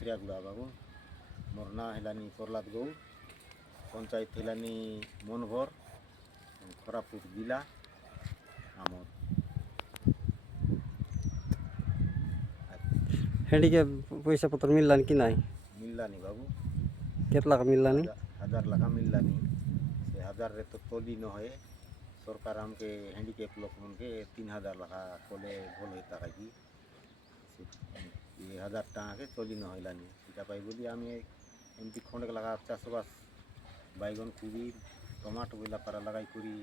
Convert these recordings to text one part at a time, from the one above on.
घुसरियागुड़ा बाबू। मोर ना हेलानी प्रहलाद गौड़, पंचायत हेलानी मनभर, कोरापुट जिला आमर। हेडिके पैसा पत्र मिललानी कि नाई? मिललानी बाबू, केतला का मिललानी? 1000 लाखा मिललानी। से 1000 रे तो तोली न है। सरकार हमके हैंडीकेप लोक मन के 3000 लाखा कोले भोल होता है। ये 1000 टाका के तोली न होइलानी सीता पाई बोली आम एमती खंडे लगा चाषबास बैगन कुबी टमाटो बिला पारा लगाई करी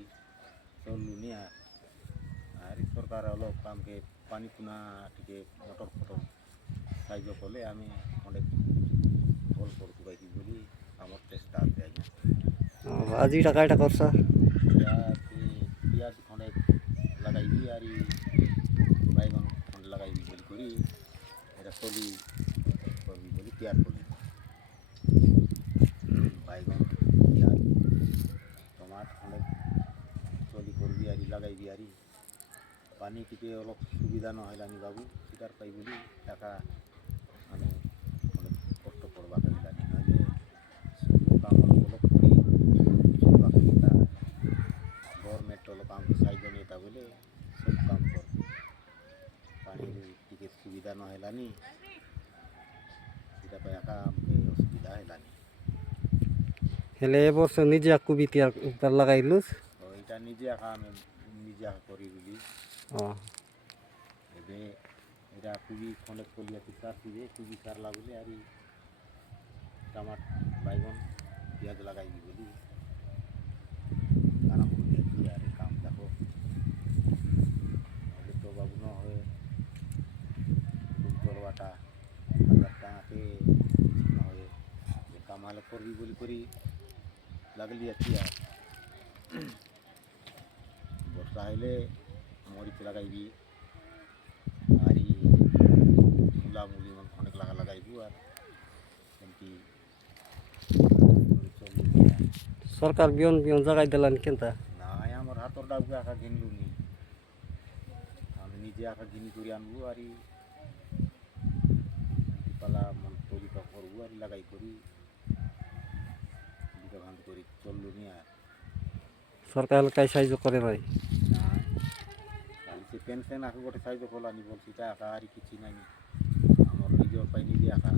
चलुनी आर सरकार अलग काम के पानी पुना टिके मोटर फटर साइज कले आम खंडे भल पड़तु बाई बोली आम चेष्टा आते आज्ञा। आज इटा काटा करछ? पियाज खंडे लगाई आरी बैगन खंडे लगाई बोली करी तली करबी बोली तैयार करी बैगन पियाज टमाट खंडे तली करबी आरी लगाई आरी पानी टिके अलग सुविधा न हलानी बाबू सीटार पाई बोली टाका आने खंडे कष्ट करवा हलानी नइले सब काम अलग करी चलवा हेता गवर्नमेंट अलग काम साइड नेता बोले सब काम कर पानी टिके सुविधा न हलानी सीटा पाया हमके असुविधा हलानी। हेले ए वर्ष निजे आकु भी तैयार लगाइलुस? এটা নিজে আঁকা আমি নিজে আঁকা করি বলি এবে এটা কুবি খন্ডে কলিয়াতি সার দিবে কুবি সার লাগুলে আর টমাট বাইগন পেঁয়াজ লাগাইবি বলি আরাম করিয়াছি আর কাম দেখো তো বাবু ন হয়ে চলবাটা 1000 টাকাকে ন হয়ে যে কাম হলে করবি বলি করি লাগলি আছি আর বর্ষা হইলে মরিচ লাগাইবি আর মূলা মুলি অনেক লাগাইবু আর এমতি सरकार बियन बियन जगाई देलानी केनता? না আমার হাতর ডাবু আঁকা ঘিনলু নি আমি নিজে আঁকা ঘিনি করে আনবু আর পালা মন তৈরি করবু আর লাগাই করি বিটা ভাঙ করি চললু নি আর सरकार काई साइज करे भाई? से पेंशन आके गोटे साइज खोलानी बोल सीटा आका आरी किछि नानी हमर निजर पाई निजे आका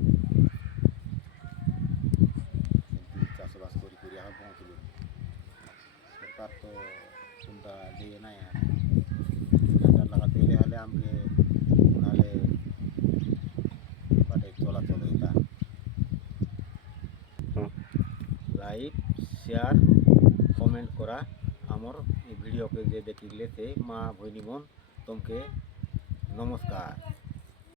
चाषबास करी आका पहुँचलु सरकार तो सुनता दे ना यार 1000 लगा देले हले हमके नाले बाटे चलाचल होता लाइक शेयर कमेंट करा आमर भिडियो के जे देखिले से माँ भैनी मन तुमके नमस्कार।